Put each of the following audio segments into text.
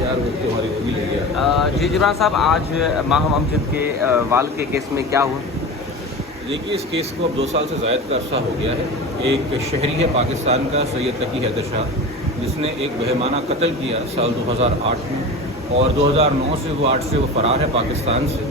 यार वो तो हमारी वो भी ले गया। जी जिब्रान साहब, आज माहम अमजद के वाल के केस में क्या हुआ? देखिए, इस केस को अब 2 साल से ज़ायद का अरसा हो गया है। एक शहरी है पाकिस्तान का, सैयद तकी हैदर शाह, जिसने एक बहमाना कत्ल किया साल 2008 में, और 2009 से वो 8 से वो फ़रार है पाकिस्तान से।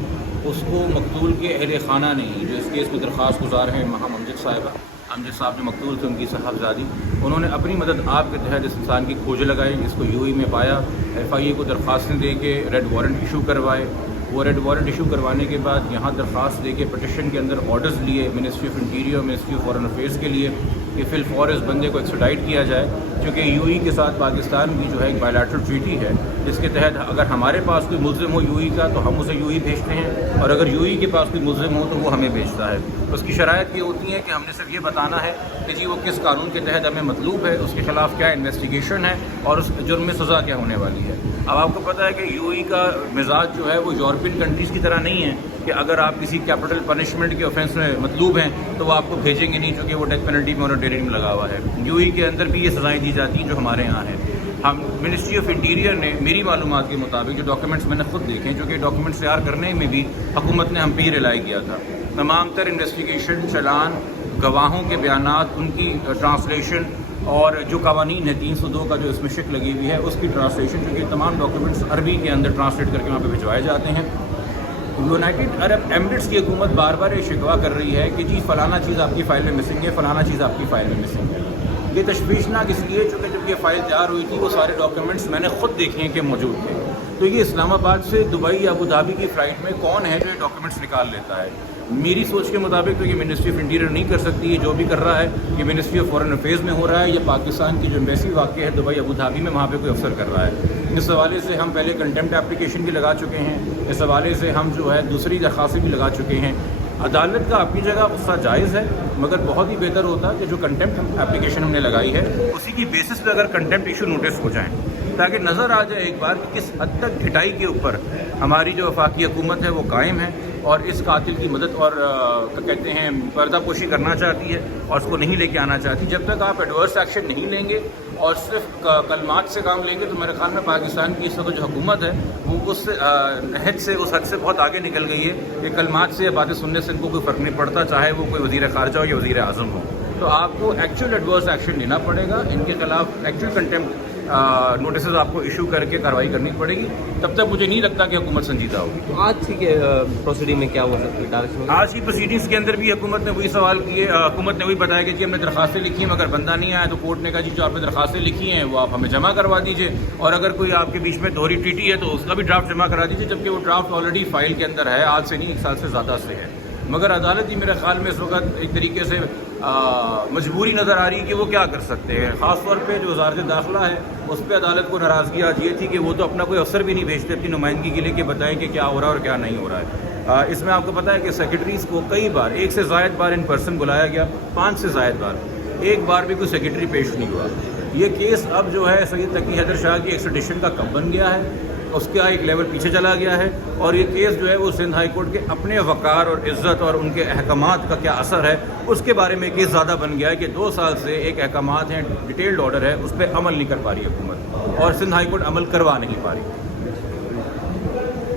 उसको मकतूल के अहल खाना ने, जो इस केस में दरख्वास्त गुजार हैं माहम अमजद साहब जो मकतूल थे, उनकी साहबजादी, उन्होंने अपनी मदद आप के तहत इस इंसान की खोज लगाई, जिसको यूएई में पाया, FIA को दरख्वास्तें दे के रेड वारंट इशू करवाए। वो रेड वारंट इशू करवाने के बाद यहाँ दरख्वास्त दे के पटिशन के अंदर ऑर्डर्स लिए ministry of interior, ministry of foreign affairs के लिए कि फिल फॉर इस बंदे को एक्सट्राडिट किया जाए, क्योंकि यूएई के साथ पाकिस्तान की जो है एक बायलैटरल ट्रीटी है, जिसके तहत अगर हमारे पास कोई मुल्ज़िम हो यूएई का तो हम उसे यूएई भेजते हैं, और अगर यूएई के पास कोई मुल्ज़िम हो तो वो हमें भेजता है। उसकी शराइत ये होती है कि हमने सिर्फ ये बताना है कि जी वो किस कानून के तहत हमें मतलूब है, उसके ख़िलाफ़ क्या इन्वेस्टिगेशन है और उस जुर्म में सज़ा क्या होने वाली है। अब आपको पता है कि यूएई का मिजाज जो है वो यूरोपियन कंट्रीज़ की तरह नहीं है कि अगर आप किसी कैपिटल पनिशमेंट के ऑफेंस में मतलूब हैं तो वो आपको भेजेंगे नहीं, चूँकि वो डेथ पेनल्टी में और डेरिंग में लगा हुआ है। यूएई के अंदर भी ये सज़ाएँ दी जाती हैं जो हमारे यहाँ हैं। हम मिनिस्ट्री ऑफ इंटीरियर ने, मेरी मालूमात के मुताबिक, जो डॉक्यूमेंट्स मैंने खुद देखे, जो कि डॉक्यूमेंट्स तैयार करने में भी हुकूमत ने हम पे रिलाई किया था, तमाम तर इन्वेस्टिगेशन, चलान, गवाहों के बयानात, उनकी ट्रांसलेशन, और जो कवानीन है 302 का जो इसमें शिक लगी हुई है उसकी ट्रांसलेशन, क्योंकि तमाम डॉक्यूमेंट्स अरबी के अंदर ट्रांसलेट करके वहाँ पे भिजवाए जाते हैं। यूनाइटेड अरब एमिरेट्स की हुकूमत बार बार ये शिकवा कर रही है कि जी फ़लाना चीज़ आपकी फ़ाइल में मिसिंग है, फ़लाना चीज़ आपकी फ़ाइल में मिसिंग है। ये तशवीशनाक इसलिए चूँकि जब ये फ़ाइल तैयार हुई थी वो सारे डॉक्यूमेंट्स मैंने खुद देखे हैं कि मौजूद थे। तो ये इस्लामाबाद से दुबई या अबू धाबी की फ़्लाइट में कौन है जो ये डॉक्यूमेंट्स निकाल लेता है? मेरी सोच के मुताबिक तो ये मिनिस्ट्री ऑफ इंटीरियर नहीं कर सकती। ये जो भी कर रहा है ये मिनिस्ट्री ऑफ फॉरेन अफेयर्स में हो रहा है, या पाकिस्तान की जो एम्बेसी वाक़ है दुबई अबू धाबी में, वहाँ पे कोई अफसर कर रहा है। इस हवाले से हम पहले कंटेम्प्ट एप्लीकेशन भी लगा चुके हैं, इस हवाले से हम जो है दूसरी दरख्वास्तें भी लगा चुके हैं। अदालत का अपनी जगह गुस्सा जायज़ है, मगर बहुत ही बेहतर होता है कि जो कंटेम्प्ट एप्लीकेशन हमने लगाई है उसी की बेसिस पे अगर कंटेम्प्ट इशू नोटिस हो जाएँ, ताकि नज़र आ जाए एक बार कि किस हद तक ढिठाई के ऊपर हमारी जो वफाकी हुकूमत है वो कायम है और इस कातिल की मदद और कहते हैं पर्दापोशी करना चाहती है और उसको नहीं लेके आना चाहती। जब तक आप एडवर्स एक्शन नहीं लेंगे और सिर्फ कलमात से काम लेंगे तो मेरे ख्याल में पाकिस्तान की इस वक्त जो हुकूमत है वो उस नहज से, उस हद से बहुत आगे निकल गई है कि कलमात से या बातें सुनने से इनको कोई फ़र्क नहीं पड़ता, चाहे वो कोई वज़ीर ख़ारजा हो या वज़ीर आज़म हो। तो आपको एक्चुअल एडवर्स एक्शन लेना पड़ेगा, इनके खिलाफ एक्चुअल कंटेम्प्ट नोटिस आपको इशू करके कार्रवाई करनी पड़ेगी। तब तक मुझे नहीं लगता कि हुकूमत संजीदा होगी। तो आज की प्रोसीडिंग में क्या हो सकती है डायरेक्शन? आज की प्रोसीडिंग्स के अंदर भी हुकूमत ने वही सवाल किए, हुकूमत ने वही बताया कि जी हमने दरखास्तें लिखी हैं मगर बंदा नहीं आया, तो कोर्ट ने कहा जी जो आपने दरखास्तें लिखी हैं वो आप हमें जमा करवा दीजिए, और अगर कोई आपके बीच में दोहरी ट्रीटी है तो उसका भी ड्राफ्ट जमा करा दीजिए, जबकि वो ड्राफ्ट ऑलरेडी फाइल के अंदर है, आज से नहीं 1 साल से ज़्यादा से है। मगर अदालत ही मेरे ख्याल में इस वक्त एक तरीके से मजबूरी नज़र आ रही है कि वो क्या कर सकते हैं। ख़ास तौर पे जो वज़ारत दाखिला है उस पर अदालत को नाराज़गी आज ये थी कि वो तो अपना कोई अफसर भी नहीं भेजते अपनी नुमाइंदगी के लिए कि बताएं कि क्या हो रहा है और क्या नहीं हो रहा है। इसमें आपको पता है कि सेक्रेटरीज़ को कई बार, 1 से ज़ायद बार इन पर्सन बुलाया गया, 5 से ज़ायद बार, एक बार भी कोई सेक्रेटरी पेश नहीं हुआ। ये केस अब जो है सैयद तकी हैदर शाह की एक्सट्रेडिशन का कब बन गया है, उसका एक लेवल पीछे चला गया है, और ये केस जो है वो सिंध हाई कोर्ट के अपने वक़ार और इज़्ज़त और उनके अहकामात का क्या असर है उसके बारे में केस ज़्यादा बन गया है कि 2 साल से एक अहकामात हैं, डिटेल्ड ऑर्डर है, उस पर अमल नहीं कर पा रही हुकूमत, और सिंध हाई कोर्ट अमल करवा नहीं पा रही।